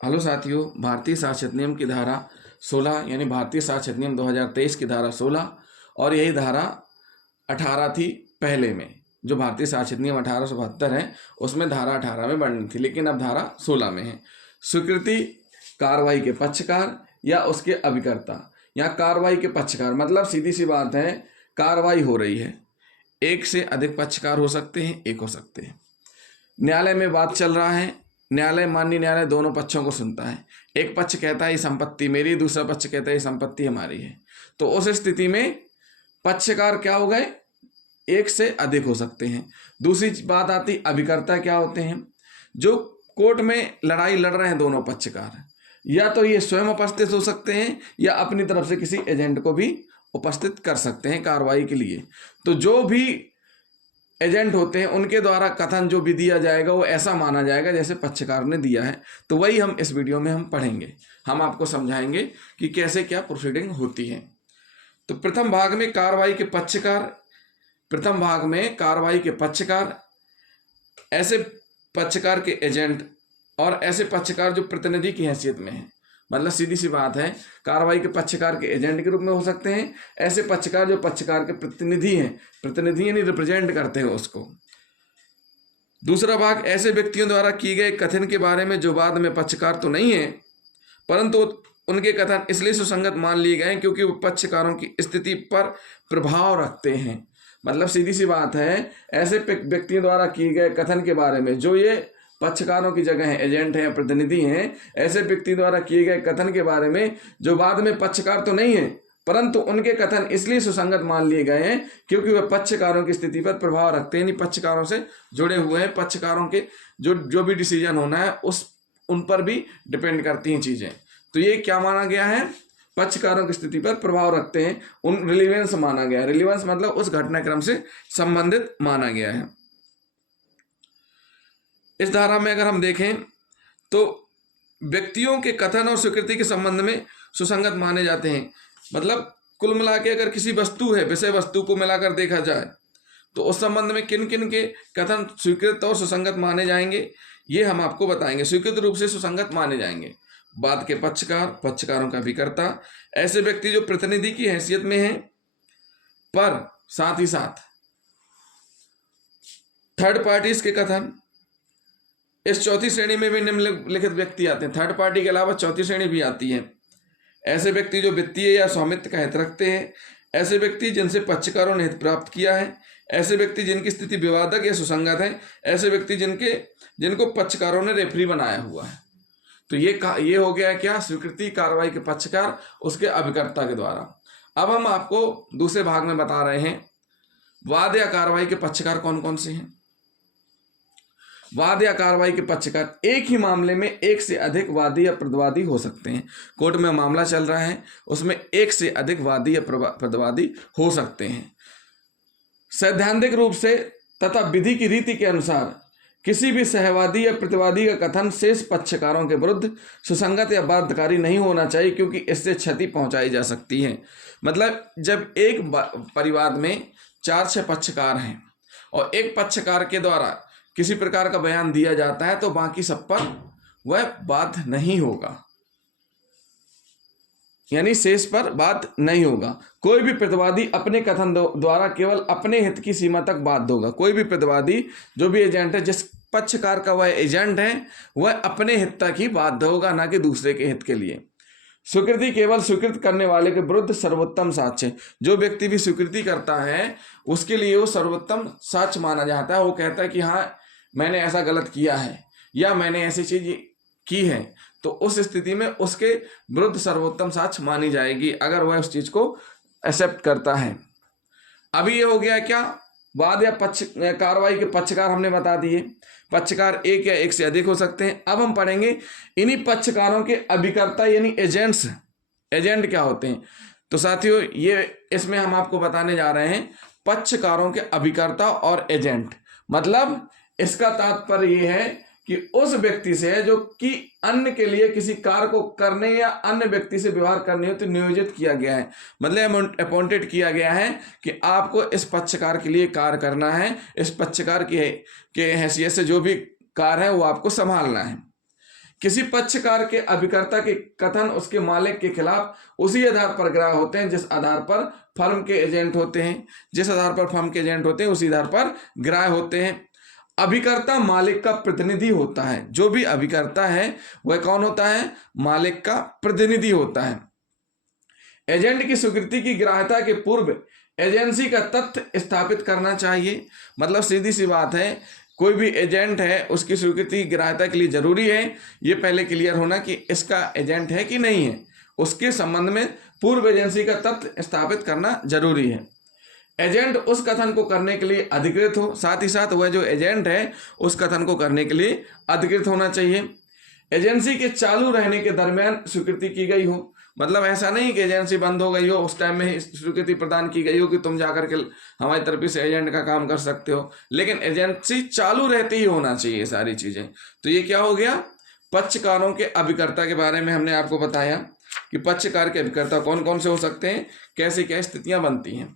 Hello साथियों, भारतीय साक्षरता नियम की धारा 16 यानी भारतीय साक्षरता नियम 2023 की धारा 16 और यही धारा 18 थी पहले में। जो भारतीय साक्षरता नियम 1872 है उसमें धारा 18 में बढ़नी थी, लेकिन अब धारा 16 में है। स्वीकृति कार्रवाई के पक्षकार या उसके अभिकर्ता। यहाँ कार्रवाई के पक्षकार मतलब सीधी सी बात है, कार्रवाई हो रही है, एक से अधिक पक्षकार हो सकते हैं, एक हो सकते हैं। न्यायालय में बात चल रहा है, न्यायालय माननीय न्यायालय दोनों पक्षों को सुनता है। एक पक्ष कहता है ये संपत्ति मेरी, दूसरा पक्ष कहता है ये संपत्ति हमारी है। तो उस स्थिति में पक्षकार क्या हो गए, एक से अधिक हो सकते हैं। दूसरी बात आती अभिकर्ता क्या होते हैं, जो कोर्ट में लड़ाई लड़ रहे हैं दोनों पक्षकार, या तो ये स्वयं उपस्थित हो सकते हैं या अपनी तरफ से किसी एजेंट को भी उपस्थित कर सकते हैं कार्रवाई के लिए। तो जो भी एजेंट होते हैं उनके द्वारा कथन जो भी दिया जाएगा वो ऐसा माना जाएगा जैसे पक्षकार ने दिया है। तो वही हम इस वीडियो में हम पढ़ेंगे, हम आपको समझाएंगे कि कैसे क्या प्रोसीडिंग होती है। तो प्रथम भाग में कार्रवाई के पक्षकार, ऐसे पक्षकार के एजेंट और ऐसे पक्षकार जो प्रतिनिधि की हैसियत में है। मतलब सीधी सी बात है, कार्रवाई के पक्षकार के एजेंट के रूप में हो सकते हैं, ऐसे पक्षकार जो पक्षकार के प्रतिनिधि हैं, प्रतिनिधि यानी रिप्रेजेंट करते हैं उसको। दूसरा भाग, ऐसे व्यक्तियों द्वारा किए गए कथन के बारे में जो बाद में पक्षकार तो नहीं है परंतु उनके कथन इसलिए सुसंगत मान लिए गए क्योंकि वो पक्षकारों की स्थिति पर प्रभाव रखते हैं। मतलब सीधी सी बात है, ऐसे व्यक्तियों द्वारा किए गए कथन के बारे में जो ये पक्षकारों की जगह है, एजेंट हैं, प्रतिनिधि हैं, ऐसे व्यक्ति द्वारा किए गए कथन के बारे में जो बाद में पक्षकार तो नहीं है परंतु उनके कथन इसलिए सुसंगत मान लिए गए हैं क्योंकि वे पक्षकारों की स्थिति पर प्रभाव रखते हैं, पक्षकारों से जुड़े हुए हैं। पक्षकारों के जो भी डिसीजन होना है उन पर भी डिपेंड करती हैं चीजें। तो ये क्या माना गया है, पक्षकारों की स्थिति पर प्रभाव रखते हैं, उन रिलीवेंस माना गया है। रिलीवेंस मतलब उस घटनाक्रम से संबंधित माना गया है। इस धारा में अगर हम देखें तो व्यक्तियों के कथन और स्वीकृति के संबंध में सुसंगत माने जाते हैं। मतलब कुल मिला के अगर किसी वस्तु है, विषय वस्तु को मिलाकर देखा जाए तो उस संबंध में किन किन के कथन स्वीकृत और सुसंगत माने जाएंगे ये हम आपको बताएंगे। स्वीकृत रूप से सुसंगत माने जाएंगे बाद के पक्षकार, पक्षकारों का अभिकर्ता, ऐसे व्यक्ति जो प्रतिनिधि की हैसियत में हैं पर साथ ही साथ थर्ड पार्टीज के कथन। इस चौथी श्रेणी में भी निम्नलिखित व्यक्ति आते हैं। थर्ड पार्टी के अलावा चौथी श्रेणी भी आती है। ऐसे व्यक्ति जो वित्तीय या स्वामित्व का हित रखते हैं, ऐसे व्यक्ति जिनसे पक्षकारों ने हित प्राप्त किया है, ऐसे व्यक्ति जिनकी स्थिति विवादक या सुसंगत है, ऐसे व्यक्ति जिनको पक्षकारों ने रेफरी बनाया हुआ है। तो ये हो गया क्या, स्वीकृति कार्रवाई के पक्षकार उसके अभिकर्ता के द्वारा। अब हम आपको दूसरे भाग में बता रहे हैं वाद या कार्रवाई के पक्षकार कौन कौन से हैं। वाद या कार्रवाई के पक्षकार एक ही मामले में एक से अधिक वादी या प्रतिवादी हो सकते हैं। कोर्ट में मामला चल रहा है, उसमें एक से अधिक वादी या प्रतिवादी हो सकते हैं। सैद्धांतिक रूप से तथा विधि की रीति के अनुसार किसी भी सहवादी या प्रतिवादी का कथन शेष पक्षकारों के विरुद्ध सुसंगत या बाध्यकारी नहीं होना चाहिए क्योंकि इससे क्षति पहुंचाई जा सकती है। मतलब जब एक परिवाद में 4-6 पक्षकार हैं और एक पक्षकार के द्वारा किसी प्रकार का बयान दिया जाता है तो बाकी सब पर वह बाध्य नहीं होगा, यानी शेष पर बाध्य नहीं होगा। कोई भी प्रतिवादी अपने कथन द्वारा केवल अपने हित की सीमा तक बाध्य होगा। कोई भी प्रतिवादी जो भी एजेंट है, जिस पक्षकार का वह एजेंट है, वह अपने हित तक ही बाध्य होगा, ना कि दूसरे के हित के लिए। स्वीकृति केवल स्वीकृत करने वाले के विरुद्ध सर्वोत्तम साक्ष्य। जो व्यक्ति भी स्वीकृति करता है उसके लिए वो सर्वोत्तम साक्ष्य माना जाता है। वो कहता है कि हाँ मैंने ऐसा गलत किया है या मैंने ऐसी चीज की है, तो उस स्थिति में उसके विरुद्ध सर्वोत्तम साक्ष्य मानी जाएगी अगर वह उस चीज को एक्सेप्ट करता है। अभी ये हो गया क्या, वाद या कार्रवाई के पक्षकार हमने बता दिए। पक्षकार एक या एक से अधिक हो सकते हैं। अब हम पढ़ेंगे इन्हीं पक्षकारों के अभिकर्ता यानी एजेंट्स। एजेंट क्या होते हैं, तो साथियों ये इसमें हम आपको बताने जा रहे हैं पक्षकारों के अभिकर्ता और एजेंट। मतलब इसका तात्पर्य यह है कि उस व्यक्ति से है जो कि अन्य के लिए किसी कार्य को करने या अन्य व्यक्ति से व्यवहार करने हेतु नियोजित किया गया है। मतलब अपॉइंटेड किया गया है कि आपको इस पक्षकार के लिए कार्य करना है, इस पक्षकार के हैसियत से जो भी कार्य है वो आपको संभालना है। किसी पक्षकार के अभिकर्ता के कथन उसके मालिक के खिलाफ उसी आधार पर ग्राह्य होते हैं जिस आधार पर फर्म के एजेंट होते हैं, जिस आधार पर फर्म के एजेंट होते हैं उसी आधार पर ग्राह्य होते हैं। अभिकर्ता मालिक का प्रतिनिधि होता है। जो भी अभिकर्ता है वह कौन होता है? मालिक का प्रतिनिधि होता है। एजेंट की स्वीकृति की ग्राह्यता के पूर्व एजेंसी का तथ्य स्थापित करना चाहिए। मतलब सीधी सी बात है, कोई भी एजेंट है उसकी स्वीकृति की ग्राह्यता के लिए जरूरी है ये पहले क्लियर होना कि इसका एजेंट है कि नहीं है। उसके संबंध में पूर्व एजेंसी का तथ्य स्थापित करना जरूरी है। एजेंट उस कथन को करने के लिए अधिकृत हो, साथ ही साथ वह जो एजेंट है उस कथन को करने के लिए अधिकृत होना चाहिए। एजेंसी के चालू रहने के दरमियान स्वीकृति की गई हो। मतलब ऐसा नहीं कि एजेंसी बंद हो गई हो उस टाइम में ही स्वीकृति प्रदान की गई हो कि तुम जाकर के हमारी तरफ से एजेंट का काम कर सकते हो, लेकिन एजेंसी चालू रहती ही होना चाहिए सारी चीजें। तो ये क्या हो गया? पक्षकारों के अभिकर्ता के बारे में हमने आपको बताया कि पक्षकार के अभिकर्ता कौन कौन से हो सकते हैं, कैसी क्या स्थितियां बनती हैं।